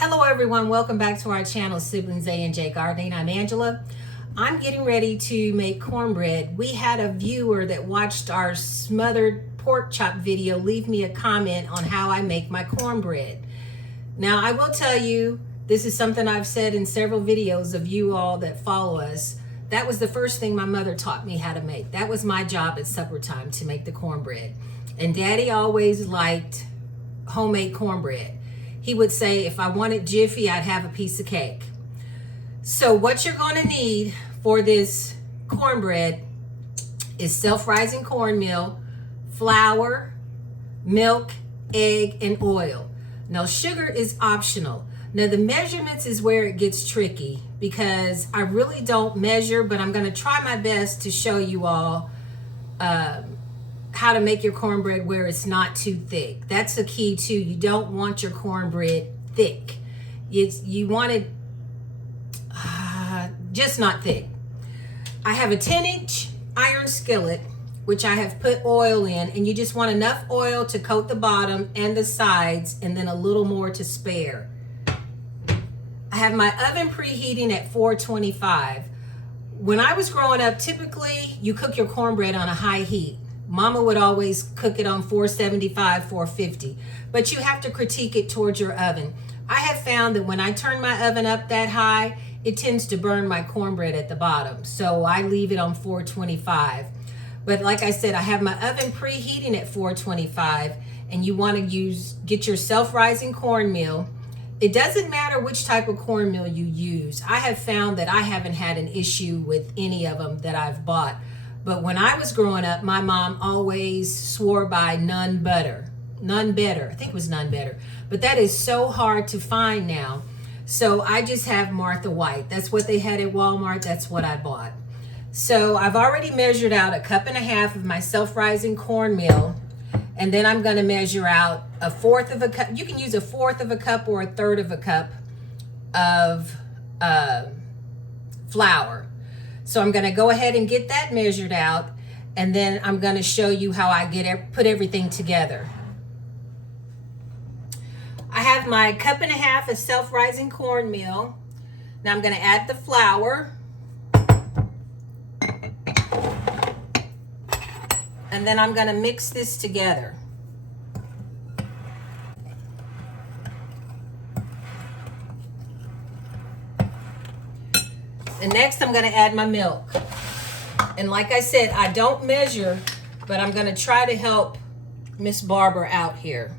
Hello everyone, welcome back to our channel, Siblings A and J Gardening. I'm Angela. I'm getting ready to make cornbread. We had a viewer that watched our smothered pork chop video leave me a comment on how I make my cornbread. Now I will tell you, this is something I've said in several videos of you all that follow us. That was the first thing my mother taught me how to make. That was my job at supper time, to make the cornbread. And Daddy always liked homemade cornbread. He would say if I wanted jiffy, I'd have a piece of cake. So what you're going to need for this cornbread is self-rising cornmeal, flour, milk, egg, and oil. Now sugar is optional. Now the measurements is where it gets tricky because I really don't measure, but I'm going to try my best to show you all how to make your cornbread where it's not too thick. That's the key too. You don't want your cornbread thick. You want it just not thick. I have a 10-inch iron skillet, which I have put oil in, and you just want enough oil to coat the bottom and the sides, and then a little more to spare. I have my oven preheating at 425. When I was growing up, typically you cook your cornbread on a high heat. Mama would always cook it on 475, 450, but you have to critique it towards your oven. I have found that when I turn my oven up that high, it tends to burn my cornbread at the bottom. So I leave it on 425. But like I said, I have my oven preheating at 425, and you want to get your self-rising cornmeal. It doesn't matter which type of cornmeal you use. I have found that I haven't had an issue with any of them that I've bought. But when I was growing up, my mom always swore by none better. I think it was none better. But that is so hard to find now. So I just have Martha White. That's what they had at Walmart. That's what I bought. So I've already measured out 1.5 cups of my self-rising cornmeal. And then I'm going to measure out 1/4 cup. You can use 1/4 cup or 1/3 cup of flour. So I'm going to go ahead and get that measured out, and then I'm going to show you how I put everything together. I have my 1.5 cups of self-rising cornmeal. Now I'm going to add the flour. And then I'm going to mix this together. And next I'm going to add my milk. And like I said, I don't measure, but I'm going to try to help Miss Barber out here.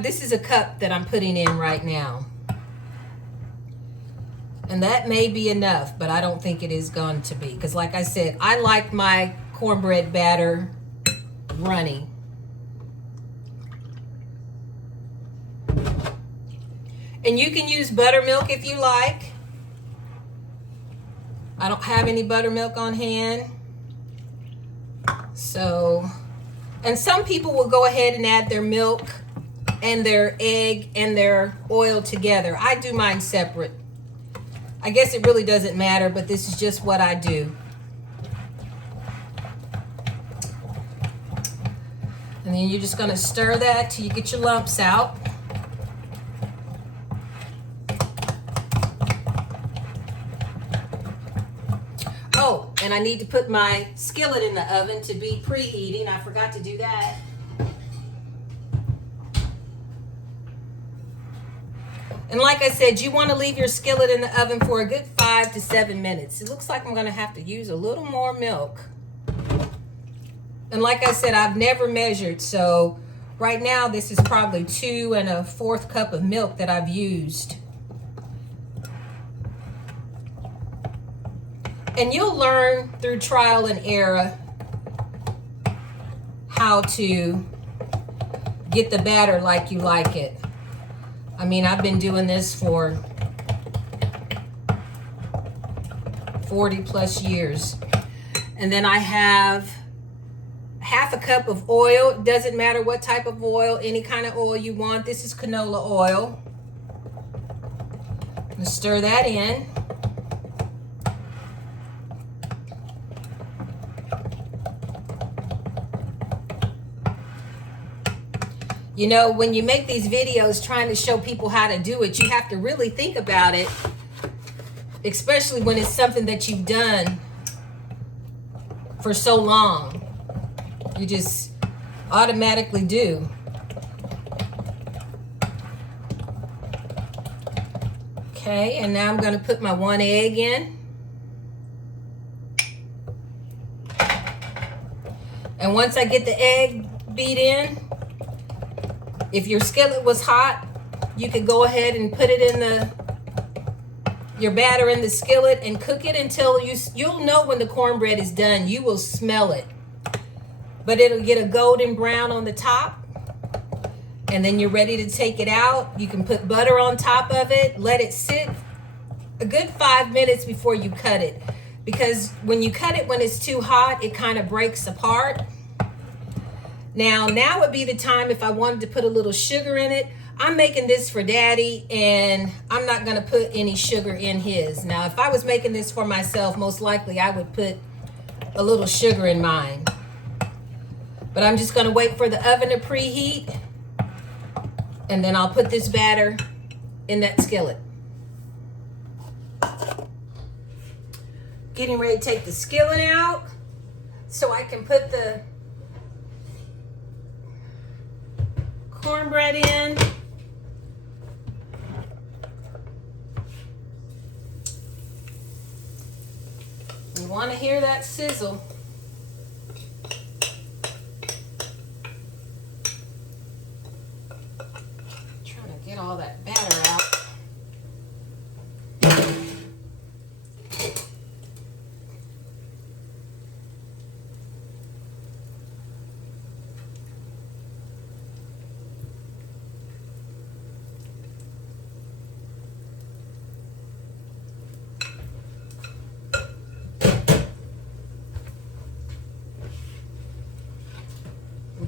This is a cup that I'm putting in right now. And that may be enough, but I don't think it is going to be. Because like I said, I like my cornbread batter runny. And you can use buttermilk if you like. I don't have any buttermilk on hand. So, and some people will go ahead and add their milk and their egg and their oil together. I do mine separate. I guess it really doesn't matter, but this is just what I do. And then you're just going to stir that till you get your lumps out. Oh, and I need to put my skillet in the oven to be preheating. I forgot to do that. And like I said, you want to leave your skillet in the oven for a good 5 to 7 minutes. It looks like I'm going to have to use a little more milk. And like I said, I've never measured. So right now, this is probably 2 1/4 cup of milk that I've used. And you'll learn through trial and error how to get the batter like you like it. I mean, I've been doing this for 40 plus years. And then I have 1/2 cup of oil. It doesn't matter what type of oil, any kind of oil you want. This is canola oil. Stir that in. You know, when you make these videos trying to show people how to do it, you have to really think about it, especially when it's something that you've done for so long. You just automatically do. Okay, and now I'm going to put my 1 egg in. And once I get the egg beat in, if your skillet was hot, you could go ahead and put it in your batter in the skillet and cook it until you'll know when the cornbread is done. You will smell it. But it'll get a golden brown on the top. And then you're ready to take it out. You can put butter on top of it. Let it sit a good 5 minutes before you cut it. Because when you cut it when it's too hot, it kind of breaks apart. Now would be the time if I wanted to put a little sugar in it. I'm making this for Daddy, and I'm not going to put any sugar in his. Now, if I was making this for myself, most likely I would put a little sugar in mine. But I'm just going to wait for the oven to preheat, and then I'll put this batter in that skillet. Getting ready to take the skillet out so I can put the cornbread in. You want to hear that sizzle. Trying to get all that batter out.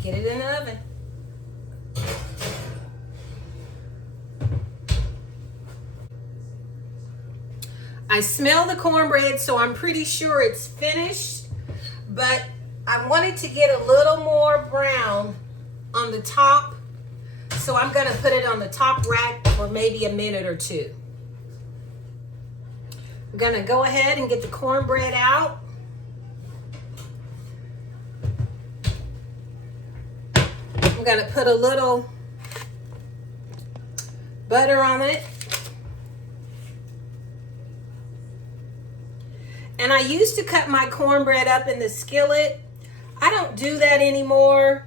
Get it in the oven. I smell the cornbread, so I'm pretty sure it's finished, but I wanted to get a little more brown on the top, so I'm going to put it on the top rack for maybe a minute or two. I'm going to go ahead and get the cornbread out. I'm going to put a little butter on it. And I used to cut my cornbread up in the skillet. I don't do that anymore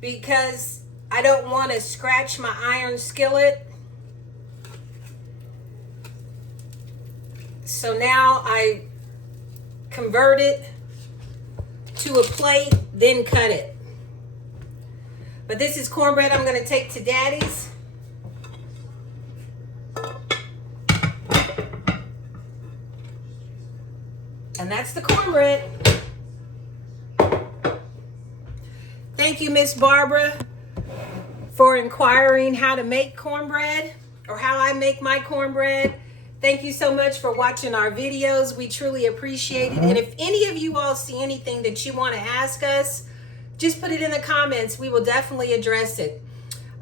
because I don't want to scratch my iron skillet. So now I convert it to a plate, then cut it. But this is cornbread I'm going to take to Daddy's. And that's the cornbread. Thank you, Miss Barbara, for inquiring how to make cornbread or how I make my cornbread. Thank you so much for watching our videos. We truly appreciate it. And if any of you all see anything that you want to ask us, just put it in the comments. We will definitely address it.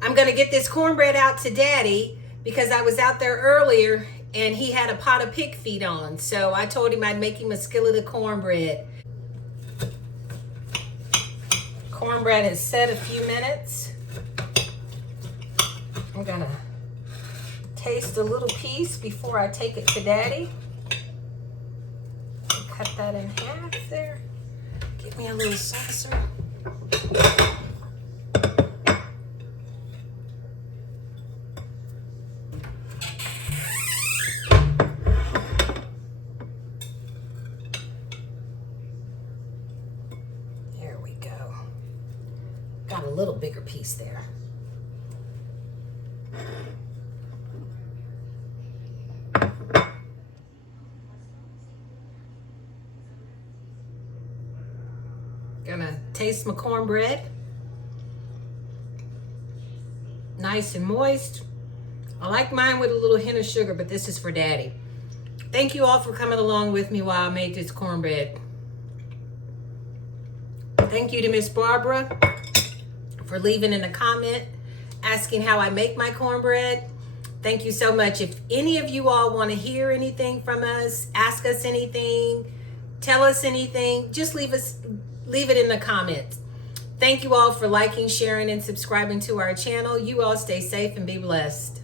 I'm going to get this cornbread out to Daddy because I was out there earlier and he had a pot of pig feet on. So I told him I'd make him a skillet of cornbread. Cornbread has set a few minutes. I'm going to taste a little piece before I take it to Daddy. Cut that in half there. Get me a little saucer. There we go. Got a little bigger piece there. Gonna taste my cornbread. Nice and moist. I like mine with a little hint of sugar, but this is for Daddy. Thank you all for coming along with me while I made this cornbread. Thank you to Miss Barbara for leaving in a comment asking how I make my cornbread. Thank you so much. If any of you all want to hear anything from us, ask us anything, tell us anything, just leave it in the comments. Thank you all for liking, sharing, and subscribing to our channel. You all stay safe and be blessed.